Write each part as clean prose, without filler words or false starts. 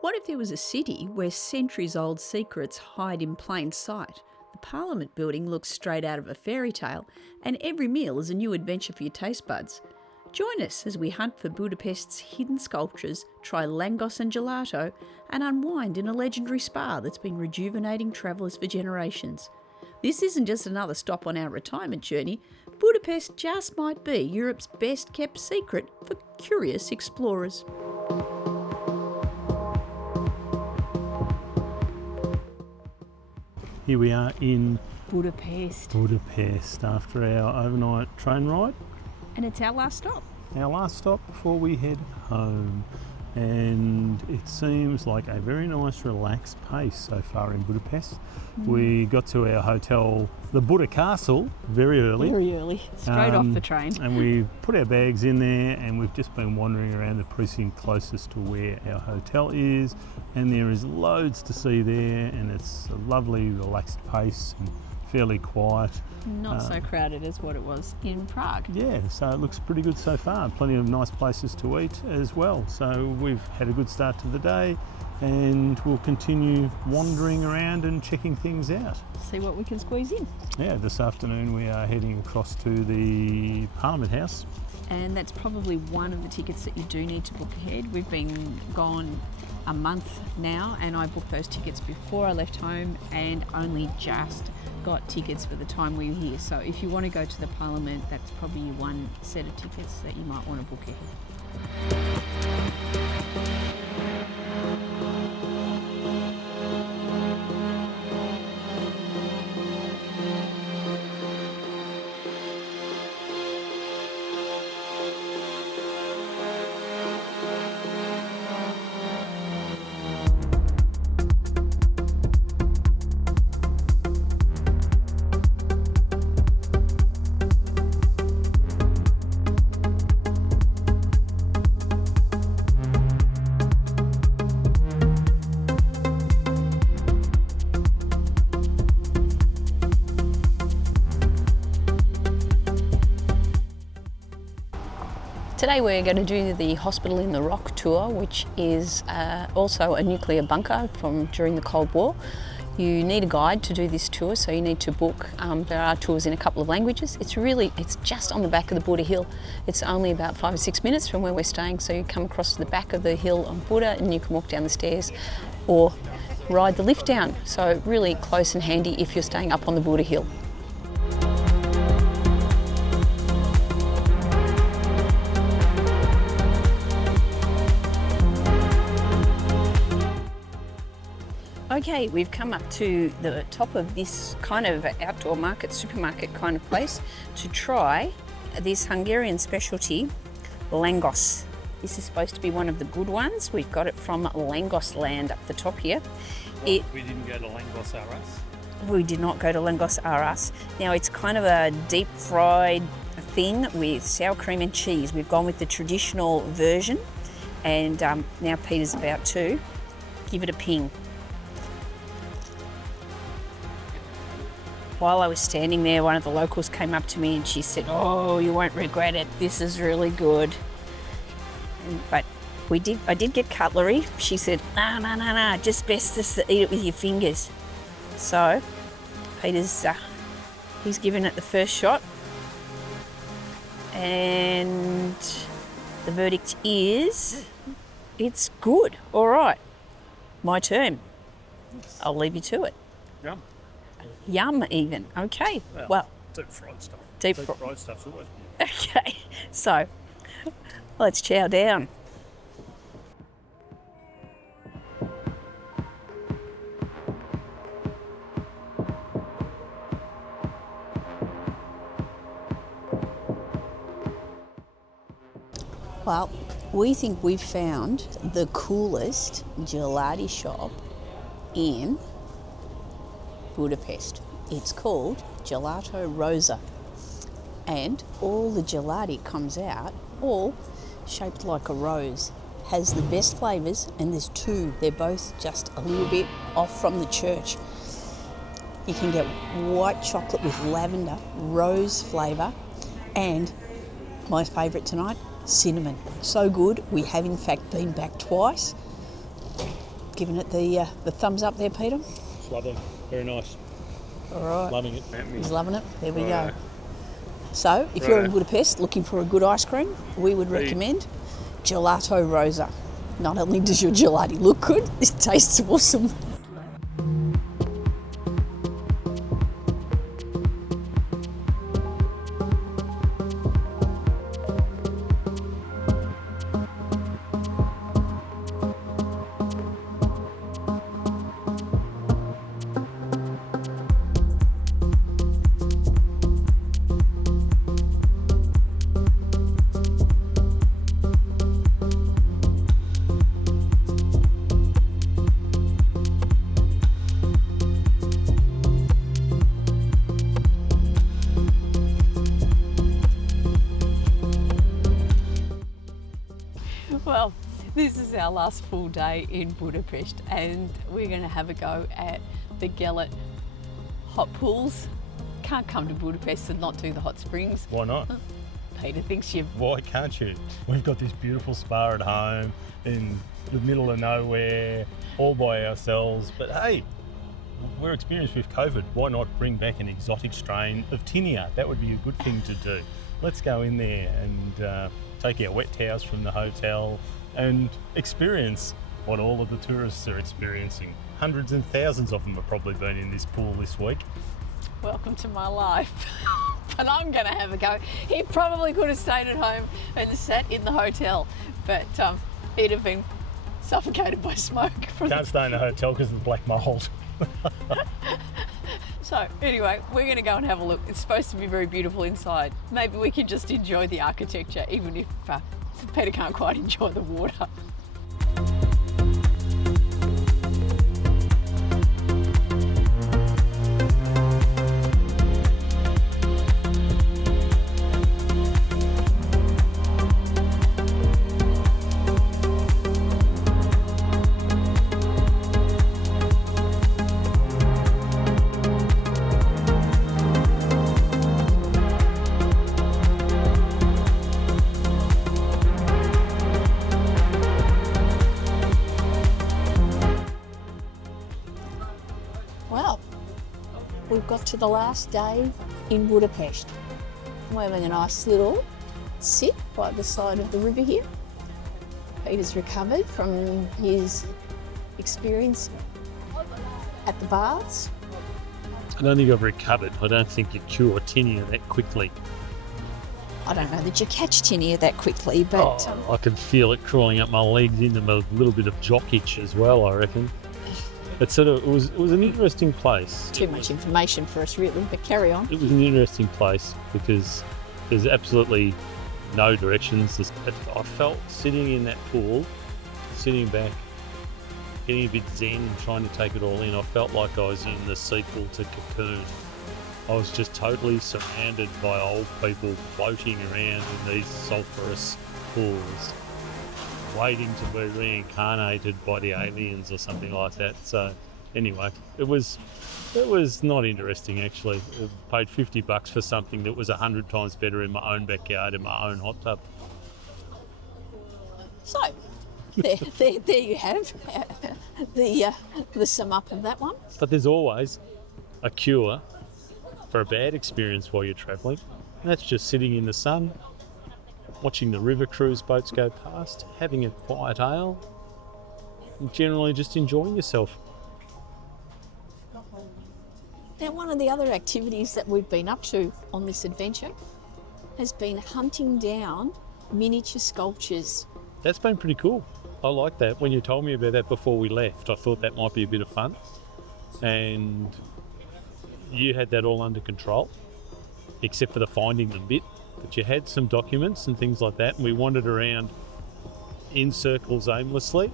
What if there was a city where centuries-old secrets hide in plain sight? The Parliament building looks straight out of a fairy tale, and every meal is a new adventure for your taste buds. Join us as we hunt for Budapest's hidden sculptures, try Langos and gelato, and unwind in a legendary spa that's been rejuvenating travellers for generations. This isn't just another stop on our retirement journey. Budapest just might be Europe's best kept secret for curious explorers. Here we are in Budapest. after our overnight train ride. And it's our last stop. Our last stop before we head home. And it seems like a very nice relaxed pace so far in Budapest. We got to our hotel, the Buda Castle, very early. Straight off the train. And we put our bags in there and we've just been wandering around the precinct closest to where our hotel is. And there is loads to see there, and it's a lovely relaxed pace and fairly quiet. Not so crowded as what it was in Prague. Yeah, so it looks pretty good so far. Plenty of nice places to eat as well. So we've had a good start to the day, and we'll continue wandering around and checking things out. See what we can squeeze in. Yeah, this afternoon we are heading across to the Parliament House. And that's probably one of the tickets that you do need to book ahead. We've been gone a month now, and I booked those tickets before I left home and only just got tickets for the time we were here. So if you want to go to the Parliament, that's probably one set of tickets that you might want to book ahead. Today we're going to do the Hospital in the Rock tour, which is also a nuclear bunker from during the Cold War. You need a guide to do this tour, so you need to book. There are tours in a couple of languages. It's just on the back of the Buda Hill. It's only about 5 or 6 minutes from where we're staying, so you come across the back of the hill on Buda and you can walk down the stairs or ride the lift down. So really close and handy if you're staying up on the Buda Hill. Okay, we've come up to the top of this kind of outdoor market, supermarket kind of place to try this Hungarian specialty, Langos. This is supposed to be one of the good ones. We've got it from Langos land up the top here. We didn't go to Langos Aras. We did not go to Langos Aras. Now it's kind of a deep fried thing with sour cream and cheese. We've gone with the traditional version, and now Peter's about to give it a ping. While I was standing there, one of the locals came up to me and she said, "Oh, you won't regret it. This is really good." But I did get cutlery. She said, no, just best to eat it with your fingers. So Peter's, he's given it the first shot. And the verdict is, it's good. All right, my turn. I'll leave you to it. Yum. Yum even, okay. Well, deep fried stuff. Deep fried stuff's always good. Okay, so let's chow down. Well, we think we've found the coolest gelati shop in Budapest. It's called Gelato Rosa, and all the gelati comes out all shaped like a rose. Has the best flavours, and there's two. They're both just a little bit off from the church. You can get white chocolate with lavender, rose flavour, and my favourite tonight, cinnamon. So good. We have in fact been back twice. giving it the thumbs up there, Peter. It's lovely. Very nice. All right. Loving it. He's loving it. There we go. So, if you're in Budapest looking for a good ice cream, we would recommend Gelato Rosa. Not only does your gelati look good, it tastes awesome. Well, this is our last full day in Budapest and we're going to have a go at the Gellert hot pools. Can't come to Budapest and not do the hot springs. Why not? Peter thinks you... Why can't you? We've got this beautiful spa at home in the middle of nowhere, all by ourselves. But hey, we're experienced with COVID. Why not bring back an exotic strain of tinea? That would be a good thing to do. Let's go in there and take our wet towels from the hotel and experience what all of the tourists are experiencing. Hundreds and thousands of them have probably been in this pool this week. Welcome to my life. But I'm going to have a go. He probably could have stayed at home and sat in the hotel, but he'd have been suffocated by smoke. Can't stay in the hotel because of the black mould. So anyway, we're going to go and have a look. It's supposed to be very beautiful inside. Maybe we can just enjoy the architecture, even if Peter can't quite enjoy the water. Well, we've got to the last day in Budapest. We're having a nice little sit by the side of the river here. Peter's recovered from his experience at the baths. I don't think I've recovered. I don't think you cure tinea that quickly. I don't know that you catch tinea that quickly, but... I could feel it crawling up my legs into a little bit of jock itch as well, I reckon. It was an interesting place. Too much information for us really, but carry on. It was an interesting place because there's absolutely no directions. I felt sitting in that pool, sitting back, getting a bit zen and trying to take it all in. I felt like I was in the sequel to Cocoon. I was just totally surrounded by old people floating around in these sulphurous pools, waiting to be reincarnated by the aliens or something like that. So anyway, it was not interesting actually. I paid $50 for something that was 100 times better in my own backyard in my own hot tub. So there you have the sum up of that one. But there's always a cure for a bad experience while you're travelling. That's just sitting in the sun, watching the river cruise boats go past, having a quiet ale, and generally just enjoying yourself. Now, one of the other activities that we've been up to on this adventure has been hunting down miniature sculptures. That's been pretty cool. I like that. When you told me about that before we left, I thought that might be a bit of fun. And you had that all under control, except for the finding them bit. But you had some documents and things like that, and we wandered around in circles aimlessly,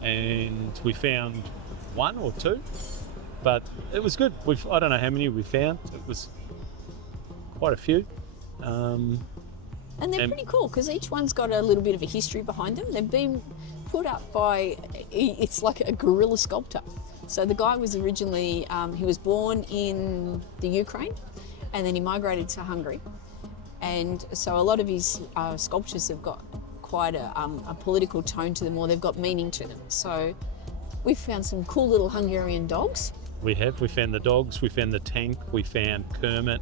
and we found one or two, but it was good. I don't know how many we found. It was quite a few. And they're pretty cool because each one's got a little bit of a history behind them. They've been put up by, it's like a guerrilla sculptor. So the guy was originally, he was born in the Ukraine and then he migrated to Hungary. And so a lot of his sculptures have got quite a political tone to them, or they've got meaning to them. So We've found some cool little Hungarian dogs. We found the dogs, we found the tank, we found Kermit,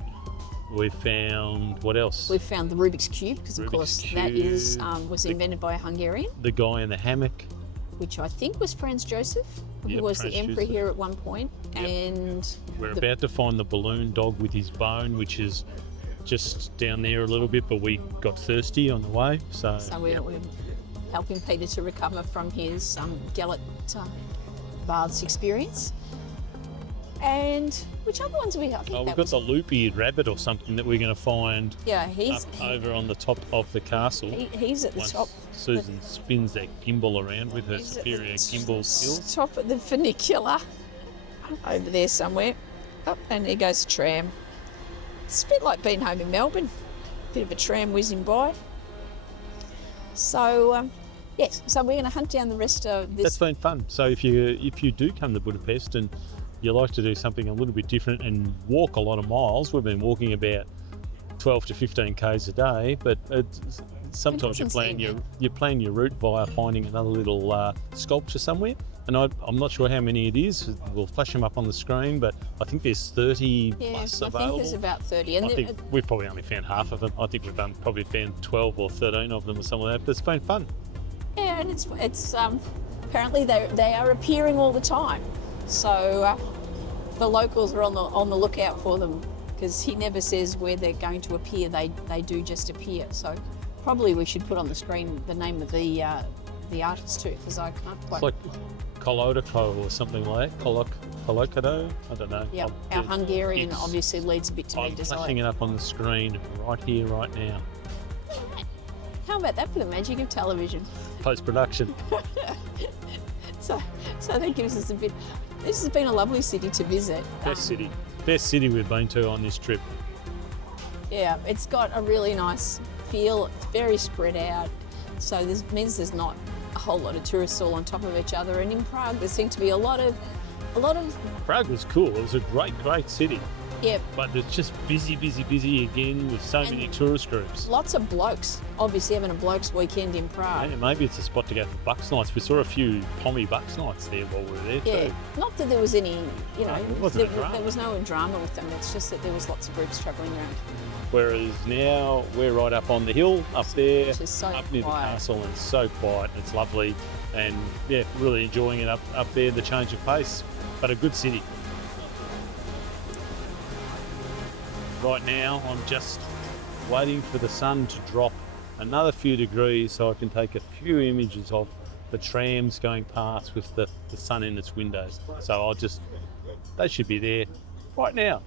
we found, what else? We've found the Rubik's Cube, because of course that is was invented by a Hungarian. The guy in the hammock. Which I think was Franz Joseph, who was the emperor here at one point. Yep. And we're about to find the balloon dog with his bone, which is just down there a little bit, but we got thirsty on the way. So we're helping Peter to recover from his Gellert Baths experience. And which other ones do we have? We've got the loop-eared rabbit or something that we're going to find. Yeah, he's over on the top of the castle. He's at the top. Susan spins that gimbal around with her superior gimbal skills. Top of the funicular, over there somewhere. Oh, and there goes the tram. It's a bit like being home in Melbourne. Bit of a tram whizzing by. So yes, so we're going to hunt down the rest of this. That's been fun. So if you do come to Budapest and you like to do something a little bit different and walk a lot of miles, we've been walking about 12 to 15 k's a day, but sometimes you plan your route via finding another little sculpture somewhere. And I'm not sure how many it is. We'll flash them up on the screen, but I think there's 30 plus available. I think there's about 30. And I think we've probably only found half of them. I think we've probably found 12 or 13 of them or something like that, but it's been fun. Yeah, and it's apparently they are appearing all the time. So the locals are on the lookout for them, because he never says where they're going to appear. They do just appear. So probably we should put on the screen the name of the artist too, because I can't quite. It's like Kolodko or something like that. Kolodko? I don't know. Yeah, our Hungarian obviously leads a bit to me desire. I'm flashing it up on the screen right here, right now. How about that for the magic of television? Post-production. So that gives us a bit. This has been a lovely city to visit. Best city we've been to on this trip. Yeah, it's got a really nice feel. It's very spread out, so this means there's not a whole lot of tourists all on top of each other. And in Prague, there seemed to be a lot of. Prague was cool. It was a great city. Yeah. But it's just busy again with so many tourist groups. Lots of blokes, obviously having a blokes weekend in Prague. Yeah, maybe it's a spot to go for bucks nights. We saw a few pommy bucks nights there while we were there too. Not that there was any, there was no drama with them. It's just that there was lots of groups travelling around. Whereas now we're right up on the hill, up there, so up near quiet. the castle, and it's so quiet and it's lovely. And yeah, really enjoying it up there, the change of pace. But a good city. Right now, I'm just waiting for the sun to drop another few degrees so I can take a few images of the trams going past with the sun in its windows. So they should be there right now.